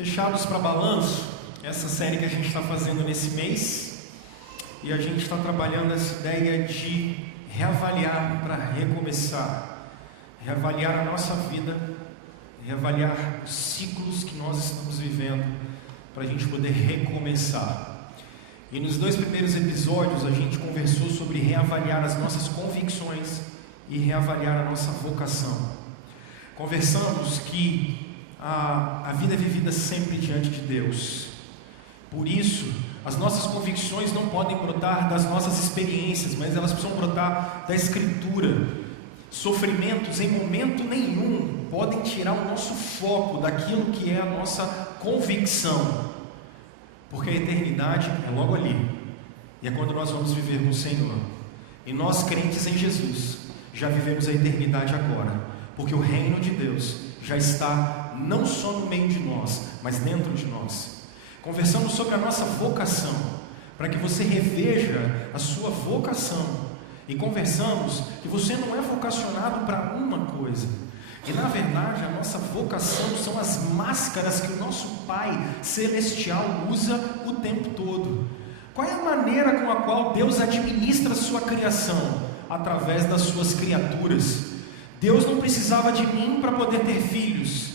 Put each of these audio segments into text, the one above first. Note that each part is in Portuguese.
Fechados para Balanço, essa série que a gente está fazendo nesse mês, e a gente está trabalhando essa ideia de reavaliar para recomeçar, reavaliar a nossa vida, reavaliar os ciclos que nós estamos vivendo, para a gente poder recomeçar. E nos 2 primeiros episódios a gente conversou sobre reavaliar as nossas convicções e reavaliar a nossa vocação. Conversamos que a vida é vivida sempre diante de Deus. Por isso, as nossas convicções não podem brotar das nossas experiências, mas elas precisam brotar da Escritura. Sofrimentos, em momento nenhum, podem tirar o nosso foco daquilo que é a nossa convicção, porque a eternidade é logo ali, e é quando nós vamos viver com o Senhor. E nós, crentes em Jesus, já vivemos a eternidade agora, porque o reino de Deus já está não só no meio de nós, mas dentro de nós. Conversamos sobre a nossa vocação, para que você reveja a sua vocação, e conversamos que você não é vocacionado para uma coisa, e na verdade a nossa vocação são as máscaras que o nosso Pai Celestial usa o tempo todo. Qual é a maneira com a qual Deus administra a sua criação? Através das suas criaturas. Deus não precisava de mim para poder ter filhos,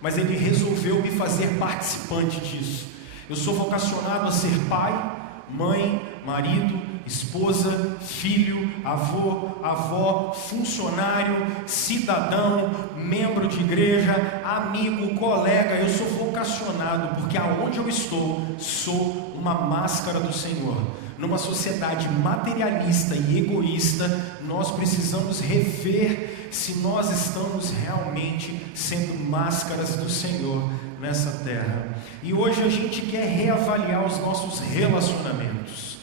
mas Ele resolveu me fazer participante disso. Eu sou vocacionado a ser pai, mãe, marido, esposa, filho, avô, avó, funcionário, cidadão, membro de igreja, amigo, colega. Eu sou vocacionado porque aonde eu estou, sou uma máscara do Senhor. Numa sociedade materialista e egoísta, nós precisamos rever se nós estamos realmente sendo máscaras do Senhor nessa terra. E hoje a gente quer reavaliar os nossos relacionamentos,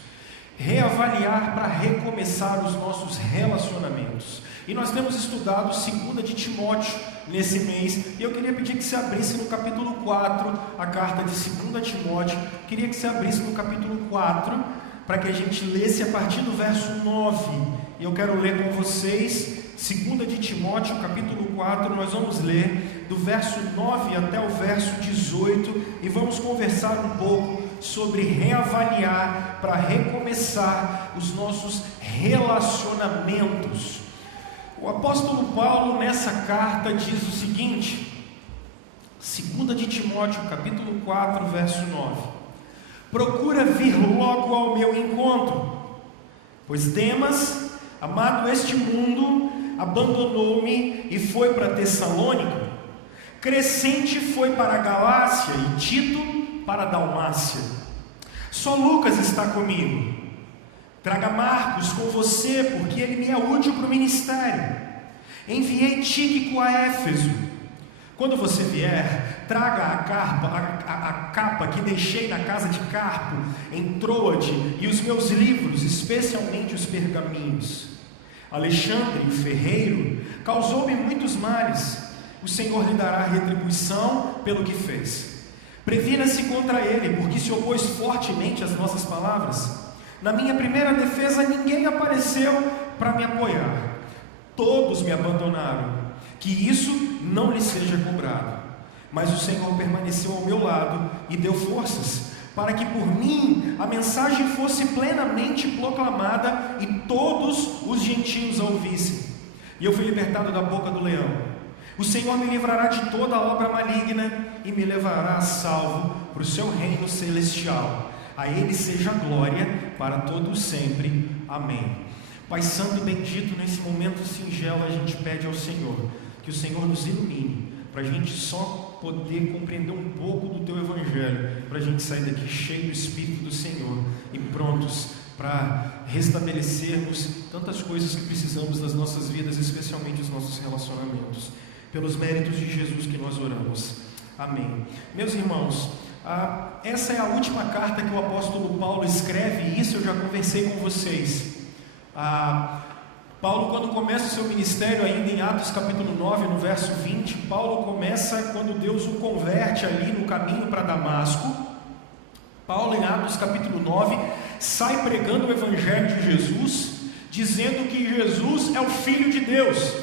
reavaliar para recomeçar os nossos relacionamentos. E nós temos estudado 2 de Timóteo nesse mês, e eu queria pedir que você abrisse no capítulo 4, a carta de 2 Timóteo. Queria que você abrisse no capítulo 4, para que a gente lesse a partir do verso 9. E eu quero ler com vocês 2 de Timóteo, capítulo 4. Nós vamos ler do verso 9 até o verso 18, e vamos conversar um pouco sobre reavaliar para recomeçar os nossos relacionamentos. O apóstolo Paulo nessa carta diz o seguinte, 2 de Timóteo, capítulo 4, verso 9: procura vir logo ao meu encontro, pois Demas, amado este mundo, abandonou-me e foi para Tessalônica. Crescente foi para a Galácia e Tito para a Dalmácia. Só Lucas está comigo. Traga Marcos com você, porque ele me é útil para o ministério. Enviei Tíquico a Éfeso. Quando você vier, traga a capa que deixei na casa de Carpo, em Troade, e os meus livros, especialmente os pergaminhos. Alexandre, o ferreiro, causou-me muitos males. O Senhor lhe dará retribuição pelo que fez. Previna-se contra ele, porque se opôs fortemente às nossas palavras. Na minha primeira defesa, ninguém apareceu para me apoiar. Todos me abandonaram. Que isso não lhe seja cobrado. Mas o Senhor permaneceu ao meu lado e deu forças, para que por mim a mensagem fosse plenamente proclamada e todos os gentios a ouvissem. E eu fui libertado da boca do leão. O Senhor me livrará de toda a obra maligna e me levará a salvo para o seu reino celestial. A Ele seja a glória para todos sempre. Amém. Pai Santo e bendito, nesse momento singelo a gente pede ao Senhor que o Senhor nos ilumine, para a gente só poder compreender um pouco do Teu Evangelho, para a gente sair daqui cheio do Espírito do Senhor e prontos para restabelecermos tantas coisas que precisamos das nossas vidas, especialmente os nossos relacionamentos. Pelos méritos de Jesus que nós oramos. Amém. Meus irmãos, essa é a última carta que o apóstolo Paulo escreve, e isso eu já conversei com vocês. Paulo, quando começa o seu ministério, ainda em Atos capítulo 9, no verso 20, Paulo começa quando Deus o converte ali no caminho para Damasco. Paulo, em Atos capítulo 9, sai pregando o Evangelho de Jesus, dizendo que Jesus é o Filho de Deus.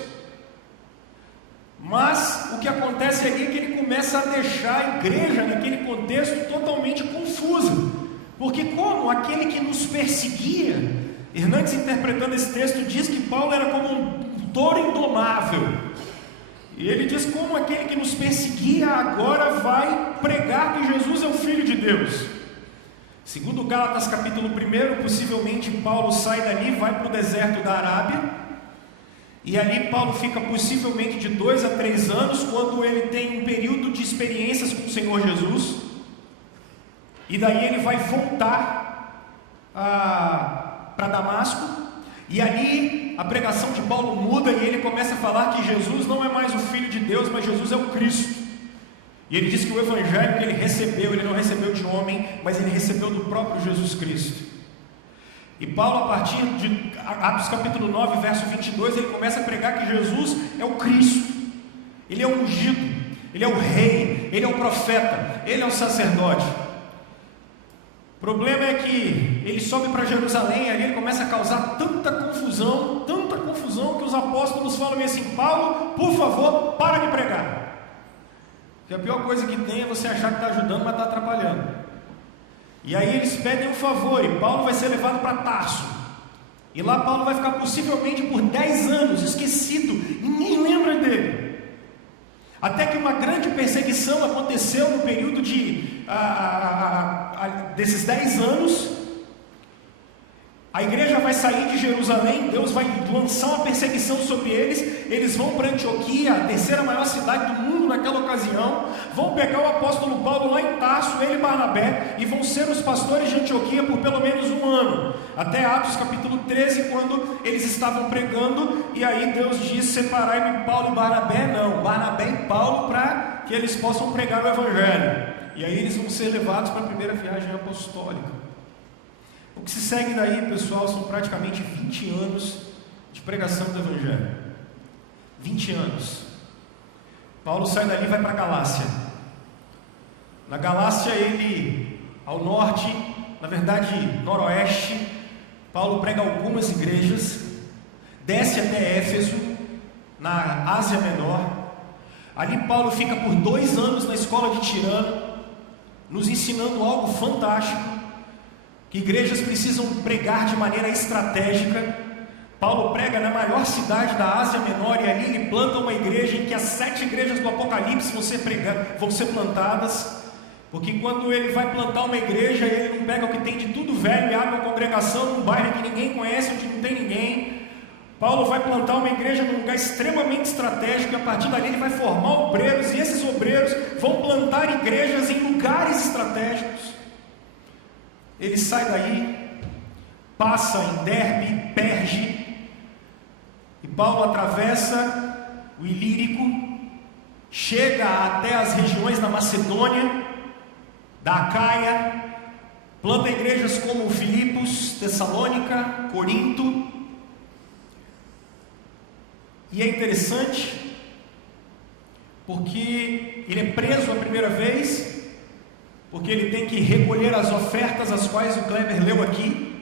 Mas o que acontece ali é que ele começa a deixar a igreja, naquele contexto, totalmente confusa. Porque como aquele que nos perseguia, Hernandes, interpretando esse texto, diz que Paulo era como um touro indomável. E ele diz como aquele que nos perseguia agora vai pregar que Jesus é o Filho de Deus. Segundo Gálatas capítulo 1, possivelmente Paulo sai dali e vai para o deserto da Arábia. E ali Paulo fica possivelmente de 2 a 3 anos, quando ele tem um período de experiências com o Senhor Jesus. E daí ele vai voltar para Damasco. E ali a pregação de Paulo muda e ele começa a falar que Jesus não é mais o Filho de Deus, mas Jesus é o Cristo. E ele diz que o evangelho que ele recebeu, ele não recebeu de homem, mas ele recebeu do próprio Jesus Cristo. E Paulo, a partir de Atos capítulo 9, verso 22, ele começa a pregar que Jesus é o Cristo, ele é o ungido, ele é o rei, ele é o profeta, ele é o sacerdote. O problema é que ele sobe para Jerusalém, ali ele começa a causar tanta confusão, que os apóstolos falam assim: Paulo, por favor, para de pregar. Porque a pior coisa que tem é você achar que está ajudando, mas está atrapalhando. E aí eles pedem um favor, e Paulo vai ser levado para Tarso. E lá Paulo vai ficar possivelmente por 10 anos esquecido, ninguém lembra dele. Até que uma grande perseguição aconteceu no período desses 10 anos. A igreja vai sair de Jerusalém, Deus vai lançar uma perseguição sobre eles vão para Antioquia, a terceira maior cidade do mundo naquela ocasião, vão pegar o apóstolo Paulo lá em Tarso, ele e Barnabé, e vão ser os pastores de Antioquia por pelo menos 1 ano, até Atos capítulo 13, quando eles estavam pregando, e aí Deus diz: separai-me Paulo e Barnabé, não, Barnabé e Paulo, para que eles possam pregar o evangelho, e aí eles vão ser levados para a primeira viagem apostólica. O que se segue daí, pessoal, são praticamente 20 anos de pregação do evangelho. 20 anos. Paulo sai dali e vai para a Galácia. Na Galácia, ele, ao norte, na verdade, noroeste, Paulo prega algumas igrejas, desce até Éfeso, na Ásia Menor. Ali Paulo fica por 2 anos na escola de Tirano, nos ensinando algo fantástico, que igrejas precisam pregar de maneira estratégica. Paulo prega na maior cidade da Ásia Menor, e ali ele planta uma igreja em que as 7 igrejas do Apocalipse vão ser plantadas, porque quando ele vai plantar uma igreja, ele não pega o que tem de tudo velho e abre uma congregação num bairro que ninguém conhece, onde não tem ninguém. Paulo vai plantar uma igreja num lugar extremamente estratégico, e a partir dali ele vai formar obreiros, e esses obreiros vão plantar igrejas em lugares estratégicos. Ele sai daí, passa em Derbe, Perge, e Paulo atravessa o Ilírico, chega até as regiões da Macedônia, da Acaia, planta igrejas como Filipos, Tessalônica, Corinto. E é interessante, porque ele é preso a primeira vez, porque ele tem que recolher as ofertas, as quais o Kleber leu aqui,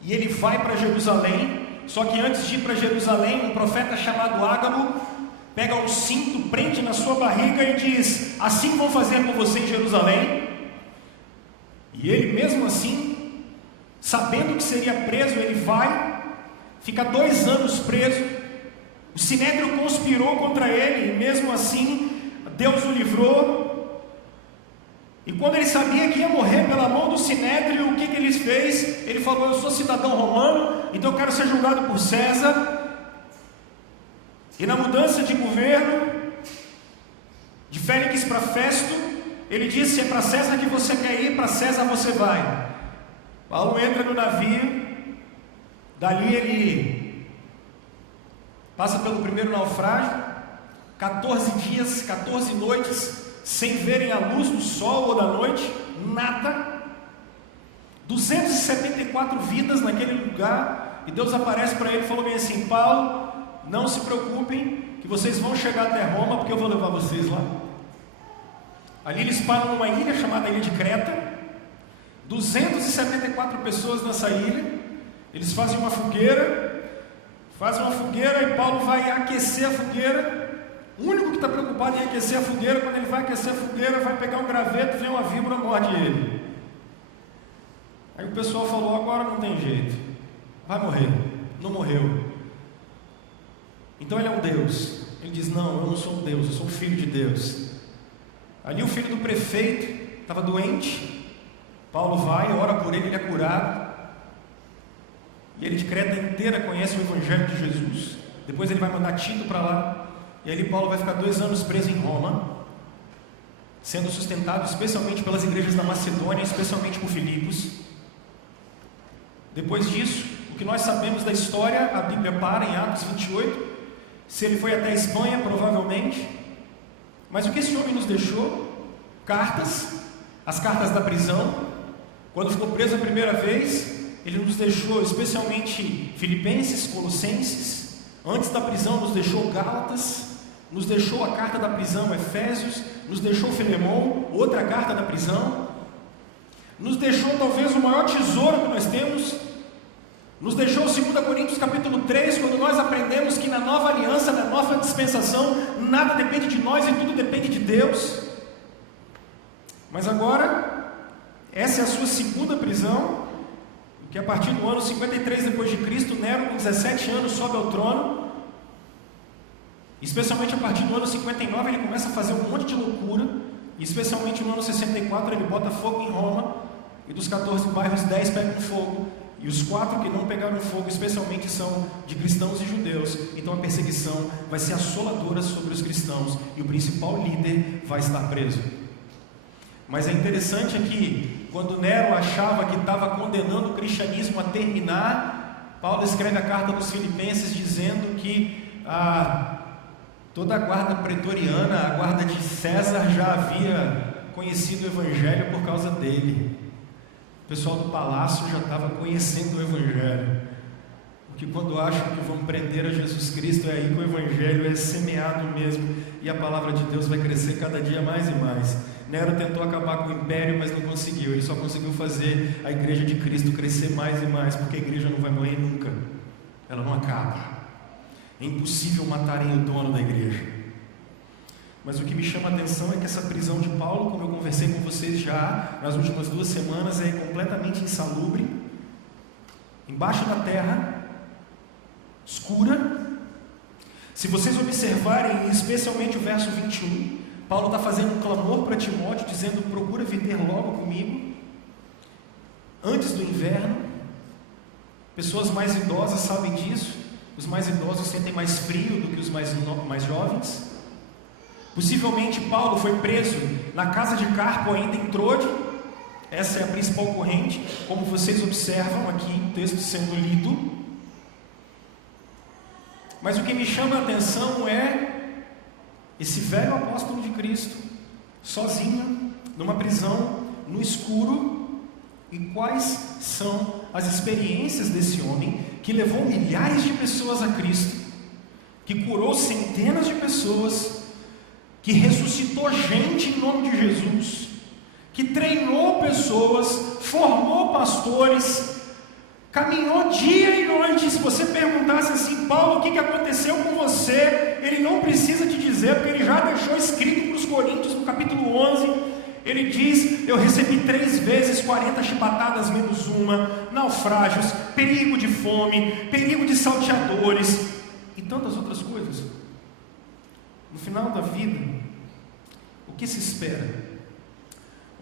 e ele vai para Jerusalém. Só que antes de ir para Jerusalém, um profeta chamado Ágabo pega um cinto, prende na sua barriga e diz: assim vão fazer com você em Jerusalém. E ele mesmo assim, sabendo que seria preso, ele vai, fica 2 anos preso. O Sinédrio conspirou contra ele, e mesmo assim Deus o livrou. E quando ele sabia que ia morrer pela mão do Sinédrio, o que ele fez? Ele falou: eu sou cidadão romano, então eu quero ser julgado por César. E na mudança de governo, de Félix para Festo, ele disse: se é para César que você quer ir, para César você vai. Paulo entra no navio, dali ele passa pelo primeiro naufrágio, 14 dias, 14 noites, sem verem a luz do sol ou da noite, nada. 274 vidas naquele lugar, e Deus aparece para ele e falou bem assim: Paulo, não se preocupem, que vocês vão chegar até Roma, porque eu vou levar vocês lá. Ali eles param numa ilha chamada Ilha de Creta, 274 pessoas nessa ilha. Eles fazem uma fogueira, e Paulo vai aquecer a fogueira, O único que está preocupado em aquecer a fogueira, quando ele vai aquecer a fogueira, vai pegar um graveto, vem uma víbora, morde ele. Aí o pessoal falou, agora não tem jeito, vai morrer. Não morreu. Então ele é um Deus. Ele diz, não, eu não sou um Deus, eu sou um filho de Deus. Ali o filho do prefeito estava doente. Paulo vai, ora por ele, ele é curado. E ele de Creta inteira conhece o Evangelho de Jesus. Depois ele vai mandar Tito para lá. E ali Paulo vai ficar 2 anos preso em Roma, sendo sustentado especialmente pelas igrejas da Macedônia, especialmente por Filipos. Depois disso, o que nós sabemos da história, a Bíblia para em Atos 28. Se ele foi até a Espanha, provavelmente. Mas o que esse homem nos deixou? Cartas, as cartas da prisão. Quando ficou preso a primeira vez, ele nos deixou especialmente Filipenses, Colossenses. Antes da prisão nos deixou Gálatas, nos deixou a carta da prisão, Efésios, nos deixou Filemão, outra carta da prisão, nos deixou talvez o maior tesouro que nós temos, nos deixou 2 Coríntios capítulo 3, quando nós aprendemos que na nova aliança, na nova dispensação, nada depende de nós e tudo depende de Deus. Mas agora, essa é a sua segunda prisão, que a partir do ano 53 depois de Cristo, Nero com 17 anos sobe ao trono. Especialmente a partir do ano 59 ele começa a fazer um monte de loucura. E especialmente no ano 64 ele bota fogo em Roma. E dos 14 bairros, 10 pegam fogo. E os 4 que não pegaram fogo especialmente são de cristãos e judeus. Então a perseguição vai ser assoladora sobre os cristãos. E o principal líder vai estar preso. Mas é interessante que quando Nero achava que estava condenando o cristianismo a terminar, Paulo escreve a carta dos Filipenses dizendo que toda a guarda pretoriana, a guarda de César já havia conhecido o Evangelho por causa dele. O pessoal do palácio já estava conhecendo o Evangelho. Porque quando acham que vão prender a Jesus Cristo, é aí que o Evangelho é semeado mesmo, e a palavra de Deus vai crescer cada dia mais e mais. Nero tentou acabar com o império, mas não conseguiu. Ele só conseguiu fazer a igreja de Cristo crescer mais e mais, porque a igreja não vai morrer nunca. Ela não acaba. É impossível matarem o dono da igreja. Mas o que me chama a atenção é que essa prisão de Paulo, como eu conversei com vocês já nas últimas 2 semanas, é completamente insalubre, embaixo da terra, escura. Se vocês observarem, especialmente o verso 21, Paulo está fazendo um clamor para Timóteo, dizendo, procura vir ter logo comigo, antes do inverno. Pessoas mais idosas sabem disso. Os mais idosos sentem mais frio do que os mais jovens. Possivelmente Paulo foi preso na casa de Carpo, ainda em Trode. Essa é a principal corrente, como vocês observam aqui, o texto sendo lido. Mas o que me chama a atenção é esse velho apóstolo de Cristo, sozinho, numa prisão, no escuro. E quais são as experiências desse homem que levou milhares de pessoas a Cristo, que curou centenas de pessoas, que ressuscitou gente em nome de Jesus, que treinou pessoas, formou pastores, caminhou dia e noite. Se você perguntasse assim, Paulo, o que aconteceu com você? Ele não precisa te dizer, porque ele já deixou escrito para os Coríntios, no capítulo 11, ele diz, eu recebi 3 vezes 40 chibatadas menos uma, naufrágios, perigo de fome, perigo de salteadores, e tantas outras coisas. No final da vida, o que se espera?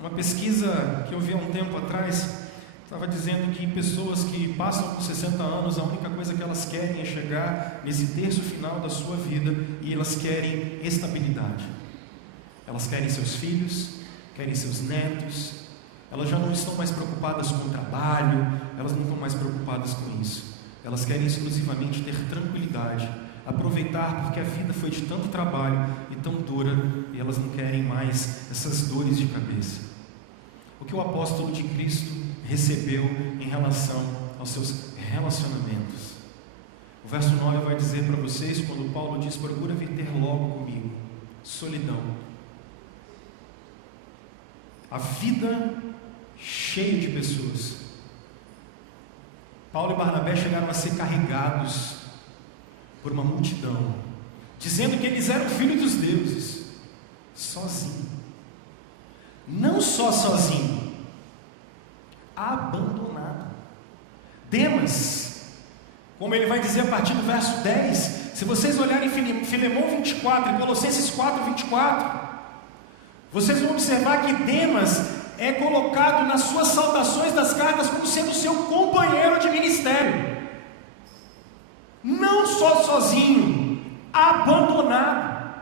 Uma pesquisa que eu vi há um tempo atrás, estava dizendo que pessoas que passam por 60 anos, a única coisa que elas querem é chegar nesse terço final da sua vida, e elas querem estabilidade. Elas querem seus filhos, querem seus netos, elas já não estão mais preocupadas com o trabalho, elas não estão mais preocupadas com isso. Elas querem exclusivamente ter tranquilidade, aproveitar, porque a vida foi de tanto trabalho e tão dura, e elas não querem mais essas dores de cabeça. O que o apóstolo de Cristo recebeu em relação aos seus relacionamentos? O verso 9 vai dizer para vocês, quando Paulo diz, procura vir ter logo comigo, solidão. A vida cheia de pessoas. Paulo e Barnabé chegaram a ser carregados por uma multidão, dizendo que eles eram filhos dos deuses, sozinho. Não só sozinho, abandonado. Demas, como ele vai dizer a partir do verso 10, se vocês olharem Filemão 24 e Colossenses 4, 24, vocês vão observar que Demas é colocado nas suas saudações das cartas como sendo seu companheiro de ministério. Não só sozinho, abandonado.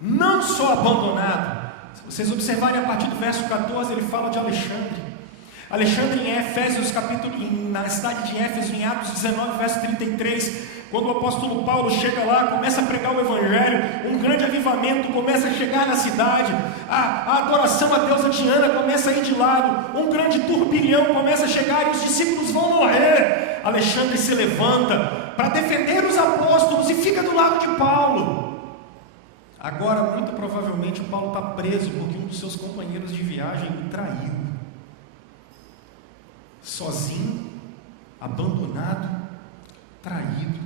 Não só abandonado. Se vocês observarem a partir do verso 14, ele fala de Alexandre. Alexandre em Efésios, na cidade de Éfeso, em Atos 19, verso 33, quando o apóstolo Paulo chega lá, começa a pregar o Evangelho, um grande avivamento começa a chegar na cidade, a adoração a deusa Diana começa a ir de lado, um grande turbilhão começa a chegar e os discípulos vão morrer. Alexandre se levanta para defender os apóstolos e fica do lado de Paulo. Agora, muito provavelmente, o Paulo está preso porque um dos seus companheiros de viagem o traiu. Sozinho, abandonado, traído.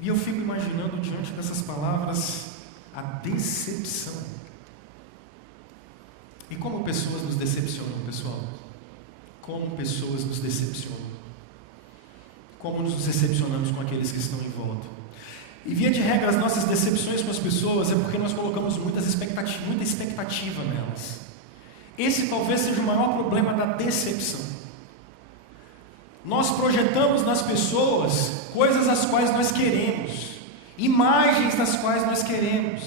E eu fico imaginando diante dessas palavras a decepção. E como pessoas nos decepcionam, pessoal? Como pessoas nos decepcionam? Como nos decepcionamos com aqueles que estão em volta? E via de regra, as nossas decepções com as pessoas é porque nós colocamos muita expectativa nelas. Esse talvez seja o maior problema da decepção. Nós projetamos nas pessoas coisas as quais nós queremos, imagens das quais nós queremos,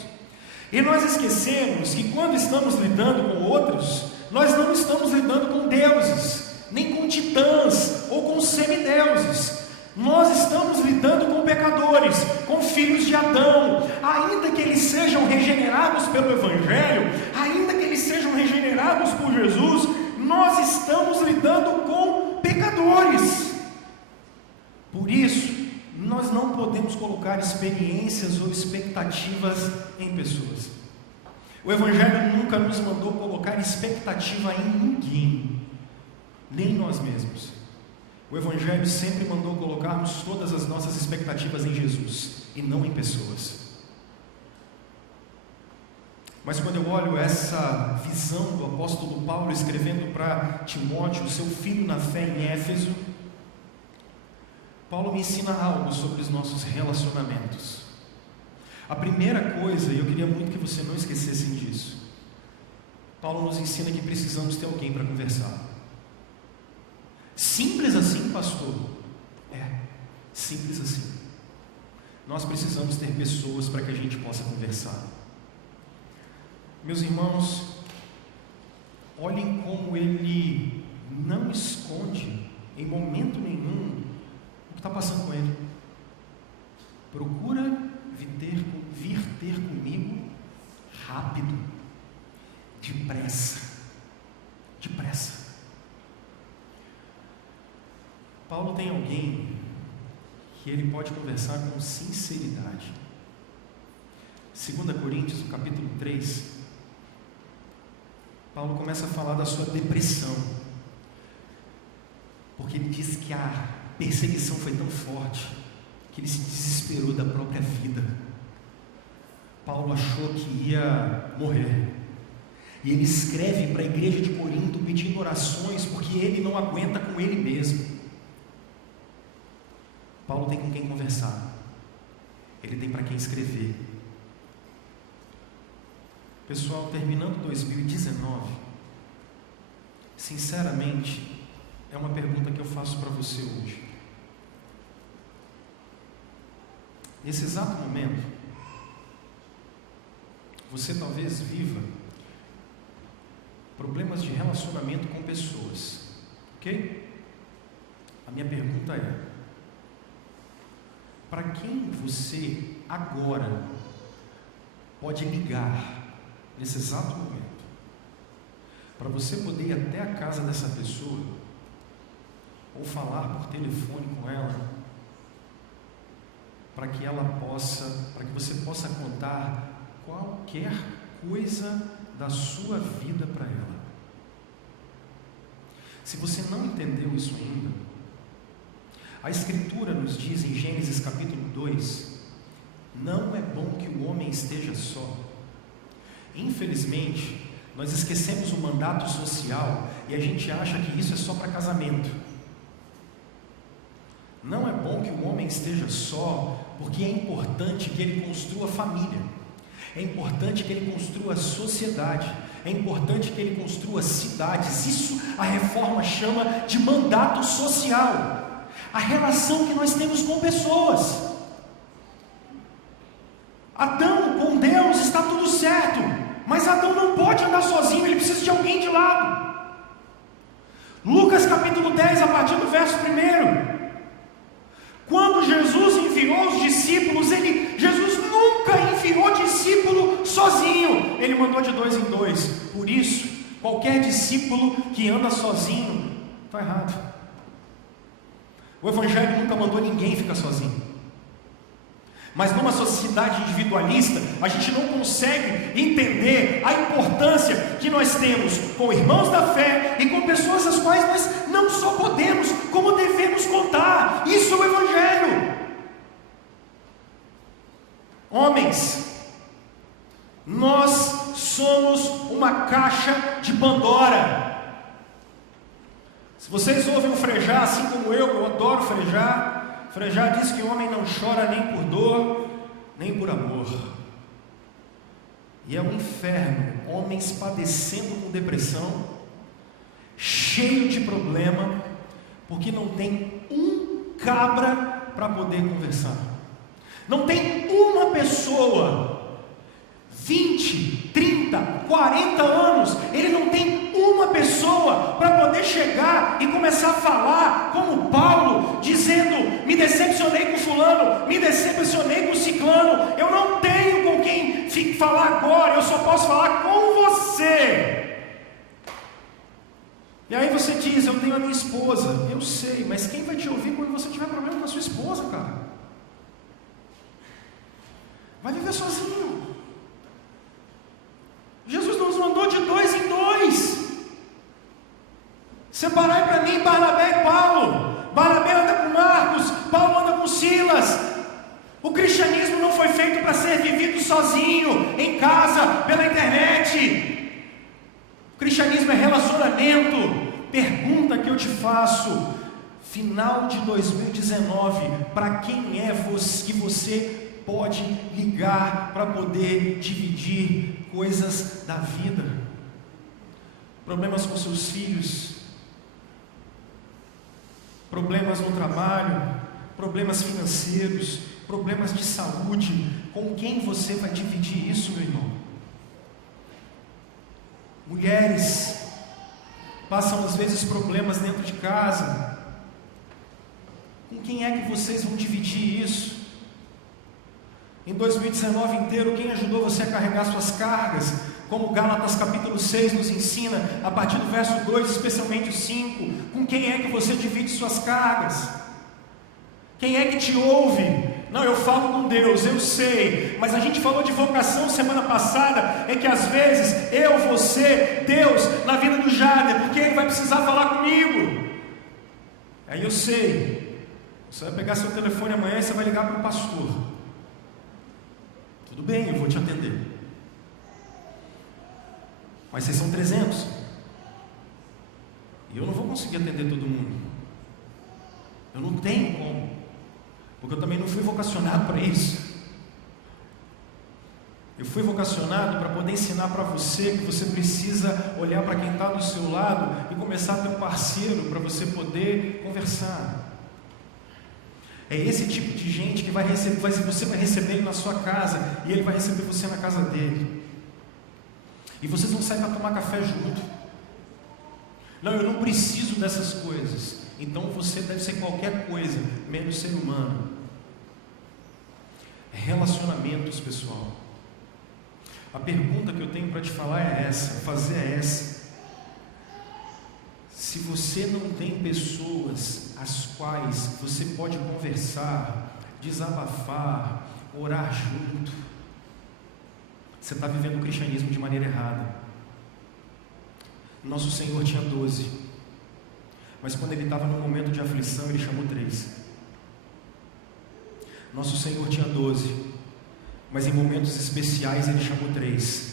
e nós esquecemos que quando estamos lidando com outros, nós não estamos lidando com deuses, nem com titãs ou com semideuses. Nós estamos lidando com pecadores, com filhos de Adão, ainda que eles sejam regenerados pelo Evangelho, ainda que eles sejam regenerados por Jesus, nós estamos lidando com pecadores. Por isso, nós não podemos colocar experiências ou expectativas em pessoas. O Evangelho nunca nos mandou colocar expectativa em ninguém, nem em nós mesmos. O Evangelho sempre mandou colocarmos todas as nossas expectativas em Jesus e não em pessoas. Mas quando eu olho essa visão do apóstolo Paulo escrevendo para Timóteo, seu filho na fé em Éfeso, Paulo me ensina algo sobre os nossos relacionamentos. A primeira coisa, e eu queria muito que você não esquecesse disso, Paulo nos ensina que precisamos ter alguém para conversar. Simples assim, pastor? É, simples assim. Nós precisamos ter pessoas para que a gente possa conversar. Meus irmãos, olhem como ele não esconde em momento nenhum o que está passando com ele. Procura vir ter comigo rápido, depressa. Paulo tem alguém que ele pode conversar com sinceridade. 2 Coríntios, no capítulo 3, Paulo começa a falar da sua depressão, porque ele diz que a perseguição foi tão forte que ele se desesperou da própria vida. Paulo achou que ia morrer, e ele escreve para a igreja de Corinto pedindo orações, porque ele não aguenta com ele mesmo. Paulo tem com quem conversar, ele tem para quem escrever. Pessoal, terminando 2019, sinceramente, é uma pergunta que eu faço para você hoje. Nesse exato momento, você talvez viva problemas de relacionamento com pessoas, ok? A minha pergunta é: para quem você agora pode ligar nesse exato momento, para você poder ir até a casa dessa pessoa, ou falar por telefone com ela, para que você possa contar qualquer coisa da sua vida para ela? Se você não entendeu isso ainda, a Escritura nos diz em Gênesis capítulo 2, Não é bom que o homem esteja só. Infelizmente, nós esquecemos o mandato social e a gente acha que isso é só para casamento. Não é bom que o homem esteja só, porque é importante que ele construa família, é importante que ele construa sociedade, é importante que ele construa cidades. Isso a reforma chama de mandato social, a relação que nós temos com pessoas. Adão com Deus está tudo certo, mas Adão não pode andar sozinho, ele precisa de alguém de lado. Lucas capítulo 10, a partir do verso 1. Quando Jesus enviou os discípulos, Jesus nunca enviou discípulo sozinho, ele mandou de 2 em 2. Por isso, qualquer discípulo que anda sozinho está errado. O Evangelho nunca mandou ninguém ficar sozinho. Mas numa sociedade individualista, a gente não consegue entender a importância que nós temos com irmãos da fé e com pessoas as quais nós não só podemos, como devemos contar. Isso é o Evangelho. Homens, nós somos uma caixa de Pandora. Se vocês ouvem o Frejá, assim como eu adoro Frejá. Frejá diz que o homem não chora nem por dor, nem por amor. E é um inferno, homens padecendo com depressão, cheio de problema, porque não tem um cabra para poder conversar. Não tem uma pessoa, 20, 30, 40 anos, ele não tem uma pessoa para poder chegar e começar a falar como Paulo, dizendo: me decepcionei com fulano, me decepcionei com ciclano, eu não tenho com quem falar agora, eu só posso falar com você. E aí você diz: eu tenho a minha esposa. Eu sei, mas quem vai te ouvir quando você tiver problema com a sua esposa, cara? Vai viver sozinho. Jesus nos mandou de 2 em 2. Separai para mim Barnabé e Paulo. Barnabé anda com Marcos, Paulo anda com Silas. O cristianismo não foi feito para ser vivido sozinho, em casa, pela internet. O cristianismo é relacionamento. Pergunta que eu te faço: final de 2019, para quem é que você pode ligar para poder dividir coisas da vida? Problemas com seus filhos, problemas no trabalho, problemas financeiros, problemas de saúde. Com quem você vai dividir isso, meu irmão? Mulheres passam às vezes problemas dentro de casa. Com quem é que vocês vão dividir isso? Em 2019 inteiro, quem ajudou você a carregar suas cargas? Como Gálatas capítulo 6 nos ensina, a partir do verso 2, especialmente o 5, com quem é que você divide suas cargas? Quem é que te ouve? Não, eu falo com Deus, eu sei, mas a gente falou de vocação semana passada, é que às vezes eu, você, Deus, na vida do Jader, porque ele vai precisar falar comigo. Aí eu sei, você vai pegar seu telefone amanhã e você vai ligar para o pastor. Tudo bem, eu vou te atender. Mas vocês são 300. E eu não vou conseguir atender todo mundo. Eu não tenho como. Porque eu também não fui vocacionado para isso. Eu fui vocacionado para poder ensinar para você que você precisa olhar para quem está do seu lado e começar a ter um parceiro para você poder conversar. É esse tipo de gente que você vai receber ele na sua casa e ele vai receber você na casa dele. E vocês vão sair para tomar café junto. Não, eu não preciso dessas coisas. Então você deve ser qualquer coisa, menos ser humano. Relacionamentos, pessoal. A pergunta que eu tenho para te falar é essa, Se você não tem pessoas as quais você pode conversar, desabafar, orar junto, você está vivendo o cristianismo de maneira errada. Nosso Senhor tinha 12, mas quando ele estava num momento de aflição, ele chamou 3. Nosso Senhor tinha 12, mas em momentos especiais ele chamou 3.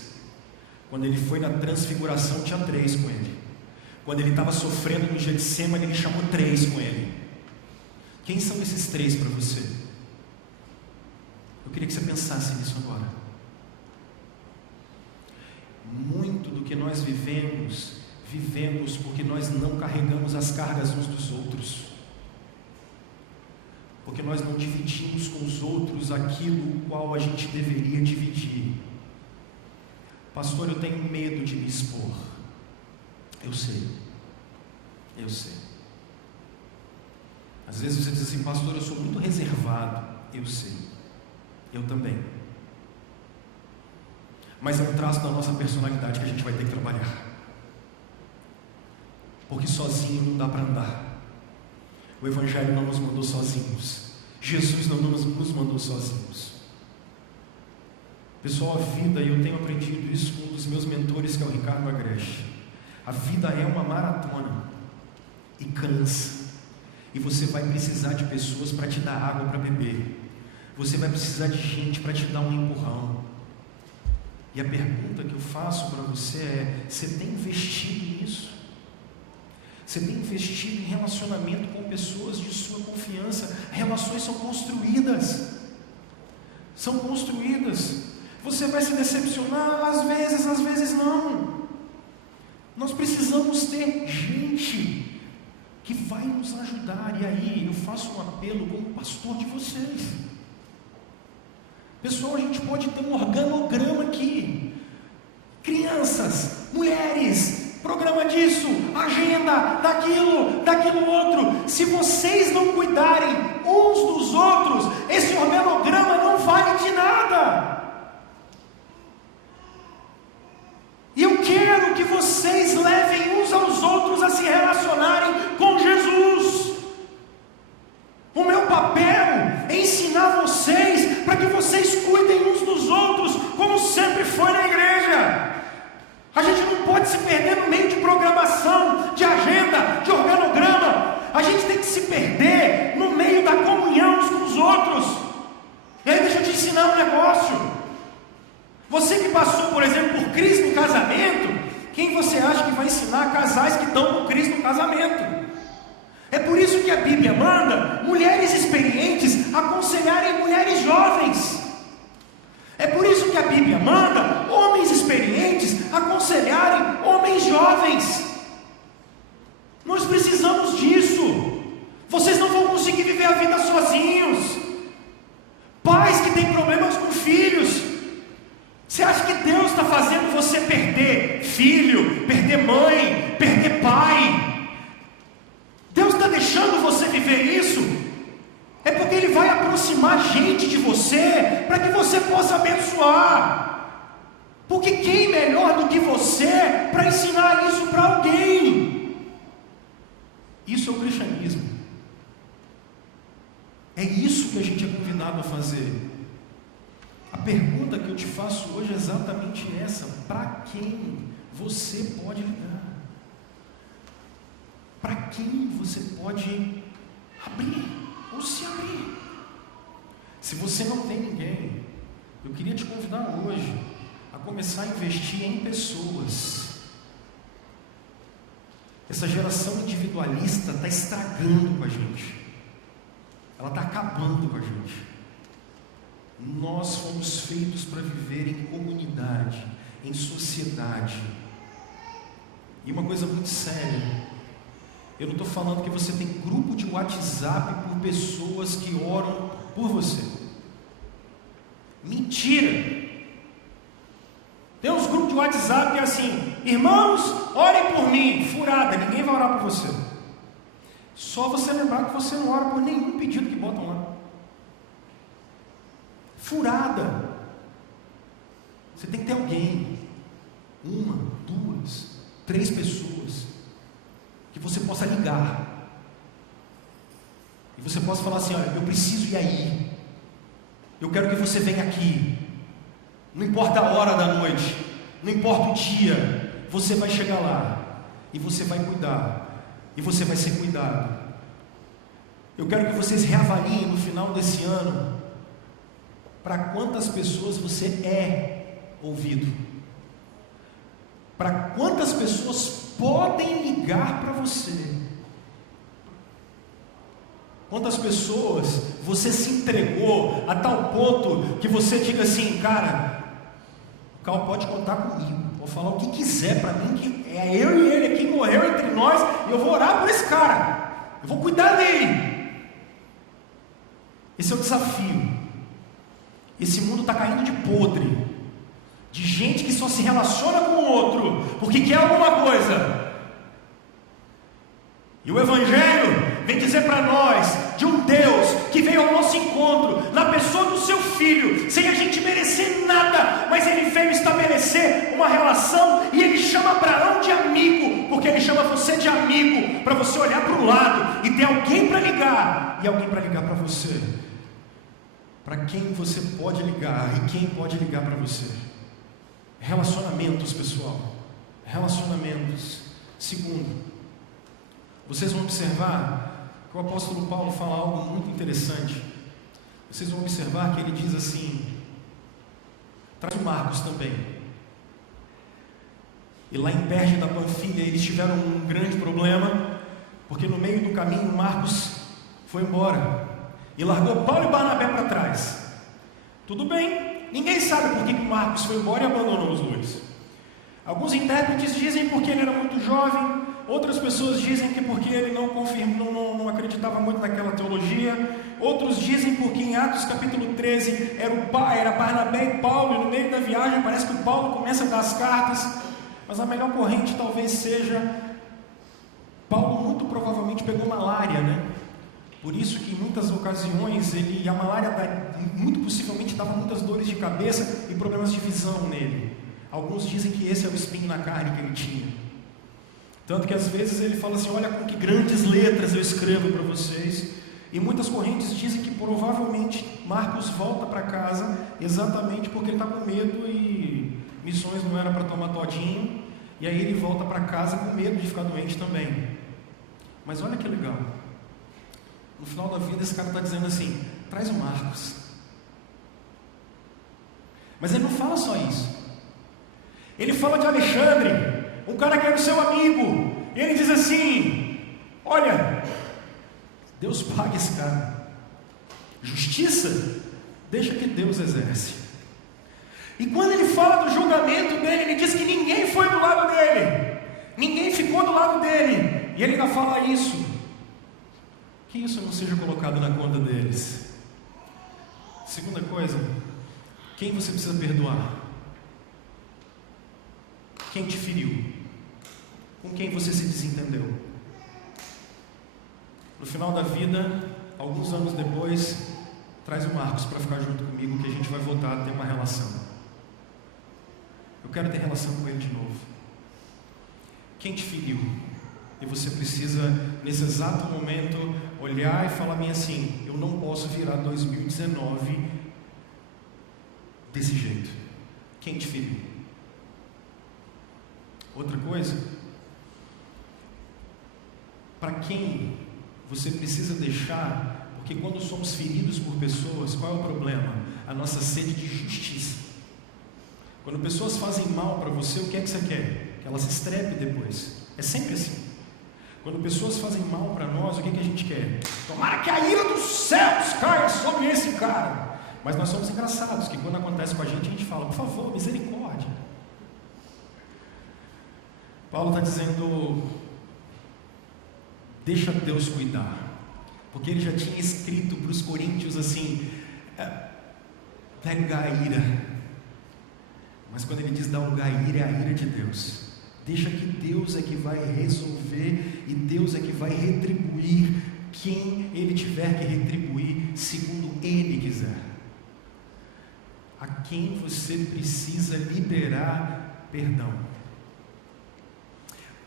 Quando ele foi na transfiguração, tinha 3 com ele. Quando ele estava sofrendo no Getsêmani, ele chamou 3 com ele. Quem são esses 3 para você? Eu queria que você pensasse nisso agora. Muito do que nós vivemos porque nós não carregamos as cargas uns dos outros, porque nós não dividimos com os outros aquilo o qual a gente deveria dividir. Pastor, eu tenho medo de me expor. Eu sei. Às vezes você diz assim: pastor, eu sou muito reservado. Eu sei, eu também. Mas é um traço da nossa personalidade que a gente vai ter que trabalhar, porque sozinho não dá para andar. O Evangelho não nos mandou sozinhos, Jesus não nos mandou sozinhos. Pessoal, a vida, e eu tenho aprendido isso com um dos meus mentores, que é o Ricardo Agreste, a vida é uma maratona e cansa, e você vai precisar de pessoas para te dar água para beber, você vai precisar de gente para te dar um empurrão. E a pergunta que eu faço para você é: você tem investido nisso? Você tem investido em relacionamento com pessoas de sua confiança? Relações são construídas. Você vai se decepcionar às vezes não. Nós precisamos ter gente que vai nos ajudar. E aí eu faço um apelo como pastor de vocês. Pessoal, a gente pode ter um organograma aqui: crianças, mulheres, programa disso, agenda, daquilo outro. Se vocês não cuidarem uns dos outros, esse organograma não vale de nada. E eu quero que vocês levem uns aos outros a se relacionarem com Jesus. O meu papel é ensinar vocês para que vocês cuidem uns dos outros, como sempre foi na igreja. A gente não pode se perder no meio de programação, de agenda, de organograma. A gente tem que se perder no meio da comunhão uns com os outros. E aí deixa eu te ensinar um negócio. Você que passou, por exemplo, por crise no casamento, quem você acha que vai ensinar casais que estão com crise no casamento? É por isso que a Bíblia manda mulheres experientes aconselharem mulheres jovens. É por isso que a Bíblia manda homens experientes aconselharem homens jovens. Nós precisamos disso. Vocês não vão conseguir viver a vida sozinhos. Pais que têm problemas com filhos, você acha que Deus está fazendo você perder filho, perder mãe, perder pai? Deus está deixando você viver isso? É porque Ele vai aproximar gente de você, para que você possa abençoar. Porque quem melhor do que você para ensinar isso para alguém? Isso é o cristianismo. É isso que a gente é convidado a fazer. A pergunta que eu te faço hoje é exatamente essa: para quem você pode ligar? Para quem você pode abrir ou se abrir? Se você não tem ninguém, eu queria te convidar hoje a começar a investir em pessoas. Essa geração individualista está estragando com a gente, ela está acabando com a gente. Nós fomos feitos para viver em comunidade, em sociedade. E uma coisa muito séria: eu não estou falando que você tem grupo de WhatsApp por pessoas que oram por você. Mentira! Tem uns grupos de WhatsApp que é assim: irmãos, orem por mim. Furada, ninguém vai orar por você. Só você lembrar que você não ora por nenhum pedido que botam lá. Furada. Você tem que ter alguém, 1, 2, 3 pessoas que você possa ligar, e você possa falar assim: olha, eu preciso ir aí, eu quero que você venha aqui, não importa a hora da noite, não importa o dia, você vai chegar lá, e você vai cuidar, e você vai ser cuidado. Eu quero que vocês reavaliem no final desse ano, para quantas pessoas você é ouvido? Para quantas pessoas podem ligar para você? Quantas pessoas você se entregou a tal ponto que você diga assim, cara, o Cal pode contar comigo, vou falar o que quiser para mim, que é eu e ele aqui, morreu entre nós, e eu vou orar por esse cara, eu vou cuidar dele. Esse é o desafio. Esse mundo está caindo de podre, de gente que só se relaciona com o outro porque quer alguma coisa. E o Evangelho vem dizer para nós de um Deus que veio ao nosso encontro na pessoa do seu Filho, sem a gente merecer nada, mas Ele veio estabelecer uma relação, e Ele chama Abraão de amigo, porque Ele chama você de amigo, para você olhar para o lado e ter alguém para ligar, e alguém para ligar para você. Para quem você pode ligar e quem pode ligar para você? Relacionamentos, pessoal. Relacionamentos. Segundo, vocês vão observar que o apóstolo Paulo fala algo muito interessante. Vocês vão observar que ele diz assim, traz o Marcos também. E lá em Perge da Panfilha eles tiveram um grande problema, porque no meio do caminho Marcos foi embora e largou Paulo e Barnabé para trás. Tudo bem, ninguém sabe por que Marcos foi embora e abandonou os dois. Alguns intérpretes dizem porque ele era muito jovem, outras pessoas dizem que porque ele não acreditava muito naquela teologia, outros dizem porque em Atos capítulo 13 era Barnabé e Paulo, e no meio da viagem parece que o Paulo começa a dar as cartas, mas a melhor corrente talvez seja, Paulo muito provavelmente pegou malária, né? Por isso que em muitas ocasiões a malária muito possivelmente dava muitas dores de cabeça e problemas de visão nele. Alguns dizem que esse é o espinho na carne que ele tinha. Tanto que às vezes ele fala assim, olha com que grandes letras eu escrevo para vocês. E muitas correntes dizem que provavelmente Marcos volta para casa exatamente porque ele está com medo e missões não era para tomar todinho. E aí ele volta para casa com medo de ficar doente também. Mas olha que legal. No final da vida esse cara está dizendo assim, traz o Marcos. Mas ele não fala só isso. Ele fala de Alexandre, um cara que era o seu amigo. E ele diz assim, olha, Deus paga esse cara. Justiça, deixa que Deus exerce. E quando ele fala do julgamento dele, ele diz que ninguém foi do lado dele. Ninguém ficou do lado dele. E ele ainda fala isso. Que isso não seja colocado na conta deles. Segunda coisa, quem você precisa perdoar? Quem te feriu? Com quem você se desentendeu? No final da vida, alguns anos depois, traz o Marcos para ficar junto comigo, que a gente vai voltar a ter uma relação. Eu quero ter relação com ele de novo. Quem te feriu? E você precisa, nesse exato momento, olhar e falar bem assim, eu não posso virar 2019 desse jeito. Quem te feriu? Outra coisa, para quem você precisa deixar, porque quando somos feridos por pessoas, qual é o problema? A nossa sede de justiça. Quando pessoas fazem mal para você, o que é que você quer? Que ela se estrepe depois. É sempre assim. Quando pessoas fazem mal para nós, o que é que a gente quer? Tomara que a ira dos céus caia sobre esse cara. Mas nós somos engraçados, que quando acontece com a gente fala, por favor, misericórdia. Paulo está dizendo, deixa Deus cuidar, porque ele já tinha escrito para os coríntios assim, dá lugar à ira, mas quando ele diz dá lugar à ira, é a ira de Deus. Deixa que Deus é que vai resolver e Deus é que vai retribuir quem Ele tiver que retribuir segundo Ele quiser. A quem você precisa liberar perdão?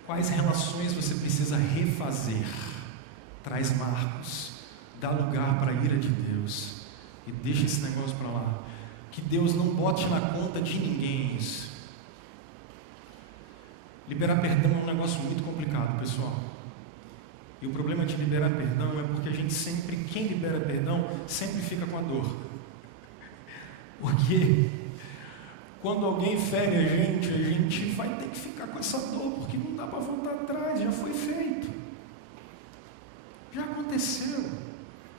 Quais relações você precisa refazer? Traz Marcos, dá lugar para a ira de Deus e deixa esse negócio para lá. Que Deus não bote na conta de ninguém isso. Liberar perdão é um negócio muito complicado, pessoal. E o problema de liberar perdão é porque a gente sempre, quem libera perdão, sempre fica com a dor. Porque quando alguém fere a gente vai ter que ficar com essa dor, porque não dá para voltar atrás, já foi feito. Já aconteceu.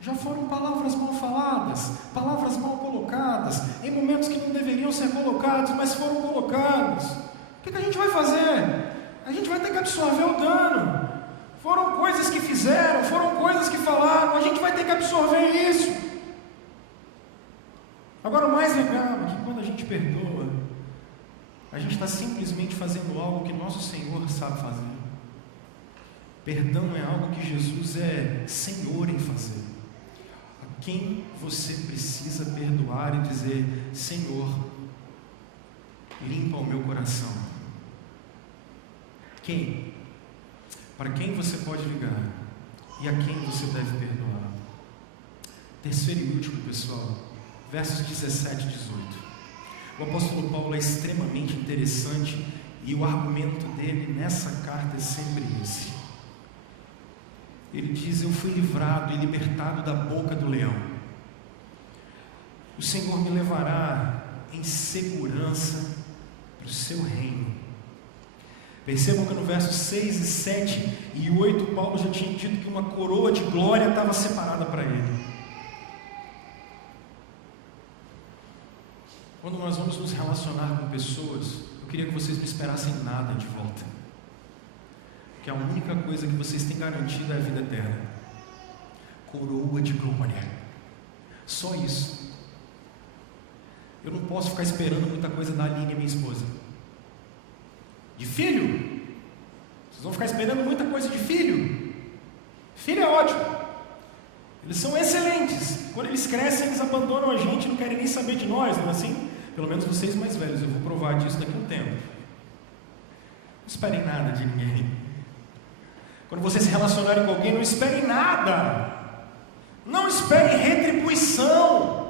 Já foram palavras mal faladas, palavras mal colocadas, em momentos que não deveriam ser colocados, mas foram colocados. O que a gente vai fazer? A gente vai ter que absorver o dano. Foram coisas que fizeram, foram coisas que falaram, a gente vai ter que absorver isso. Agora, o mais legal é que quando a gente perdoa, a gente está simplesmente fazendo algo que nosso Senhor sabe fazer. Perdão é algo que Jesus é Senhor em fazer. A quem você precisa perdoar e dizer: Senhor, limpa o meu coração. Quem? Para quem você pode ligar e a quem você deve perdoar. Terceiro e último, pessoal, versos 17 e 18. O apóstolo Paulo é extremamente interessante e o argumento dele nessa carta é sempre esse. Ele diz: eu fui livrado e libertado da boca do leão. O Senhor me levará em segurança para o seu reino. Percebam que no versos 6 e 7 e 8, Paulo já tinha dito que uma coroa de glória estava separada para ele. Quando nós vamos nos relacionar com pessoas, eu queria que vocês não esperassem nada de volta. Porque a única coisa que vocês têm garantida é a vida eterna. Coroa de glória. Só isso. Eu não posso ficar esperando muita coisa da Aline, minha esposa. De filho? Vocês vão ficar esperando muita coisa de filho? Filho é ótimo. Eles são excelentes. Quando eles crescem, eles abandonam a gente, não querem nem saber de nós, não é assim? Pelo menos vocês mais velhos, eu vou provar disso daqui a um tempo. Não esperem nada de ninguém. Quando vocês se relacionarem com alguém, não esperem nada. Não esperem retribuição.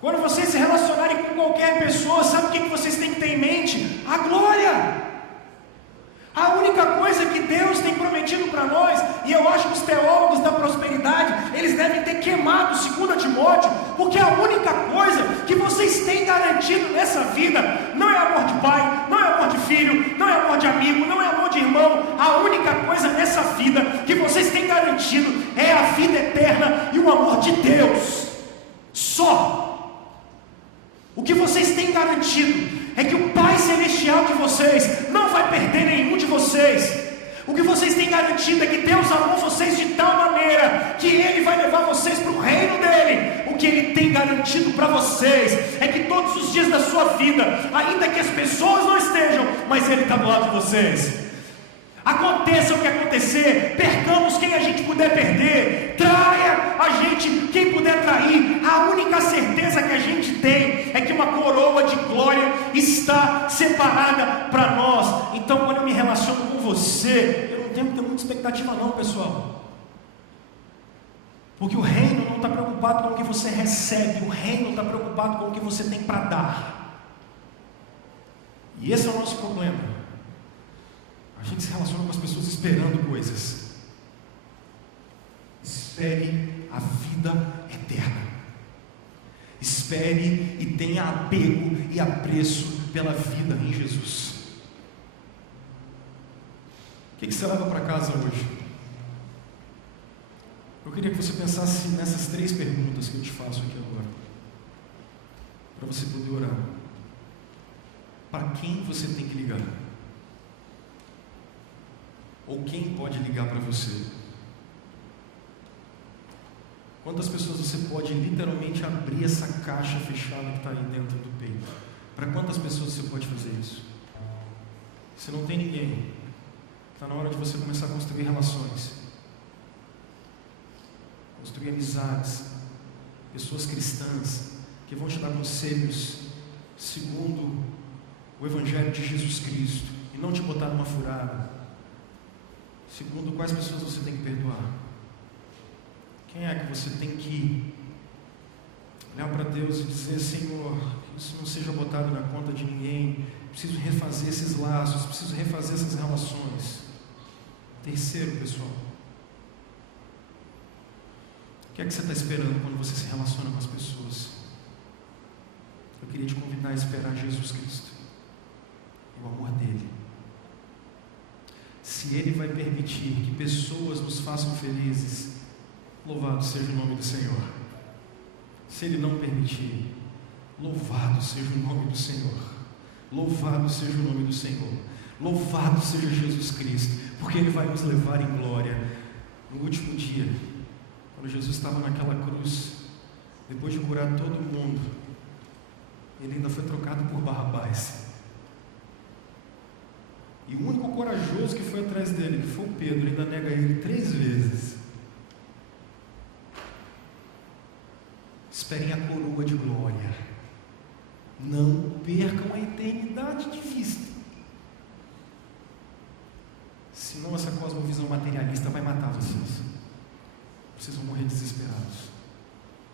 Quando vocês se relacionarem com qualquer pessoa, sabe o que vocês têm que ter em mente? A glória. A única coisa que Deus tem prometido para nós, e eu acho que os teólogos da prosperidade, eles devem ter queimado 2 Timóteo, porque a única coisa que vocês têm garantido nessa vida, não é amor de pai, não é amor de filho, não é amor de amigo, não é amor de irmão, a única coisa nessa vida que vocês têm garantido é a vida eterna e o amor de Deus. Só. O que vocês têm garantido é que o Pai Celestial de vocês não vai perder nenhum de vocês. O que vocês têm garantido é que Deus amou vocês de tal maneira que Ele vai levar vocês para o reino dEle. O que Ele tem garantido para vocês é que todos os dias da sua vida, ainda que as pessoas não estejam, mas Ele está do lado de vocês. Aconteça o que acontecer, percamos quem a gente puder perder, traia a gente quem puder trair, a única certeza que a gente tem é que uma coroa de glória está separada para nós. Então, quando eu me relaciono com você, eu não tenho que ter muita expectativa não, pessoal, porque o reino não está preocupado com o que você recebe, o reino está preocupado com o que você tem para dar. E esse é o nosso problema. A gente se relaciona com as pessoas esperando coisas. Espere a vida eterna. Espere e tenha apego e apreço pela vida em Jesus. O que você leva para casa hoje? Eu queria que você pensasse nessas 3 perguntas que eu te faço aqui agora, para você poder orar. Para quem você tem que ligar? Ou quem pode ligar para você? Quantas pessoas você pode literalmente abrir essa caixa fechada que está aí dentro do peito? Para quantas pessoas você pode fazer isso? Se não tem ninguém, está na hora de você começar a construir relações, construir amizades, pessoas cristãs que vão te dar conselhos segundo o Evangelho de Jesus Cristo e não te botar numa furada. Segundo, quais pessoas você tem que perdoar? Quem é que você tem que olhar para Deus e dizer: Senhor, que isso não seja botado na conta de ninguém, preciso refazer esses laços, preciso refazer essas relações. Terceiro, pessoal, o que é que você está esperando quando você se relaciona com as pessoas? Eu queria te convidar a esperar Jesus Cristo e o amor dele. Se ele vai permitir que pessoas nos façam felizes, louvado seja o nome do Senhor. Se ele não permitir, louvado seja o nome do Senhor. Louvado seja o nome do Senhor. Louvado seja Jesus Cristo, porque ele vai nos levar em glória. No último dia, quando Jesus estava naquela cruz, depois de curar todo mundo, ele ainda foi trocado por Barrabás. E o único corajoso que foi atrás dele, que foi o Pedro, ainda nega ele 3 vezes. Esperem a coroa de glória. Não percam a eternidade de vista. Senão essa cosmovisão materialista vai matar vocês. Vocês vão morrer desesperados.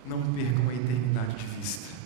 Não percam a eternidade de vista.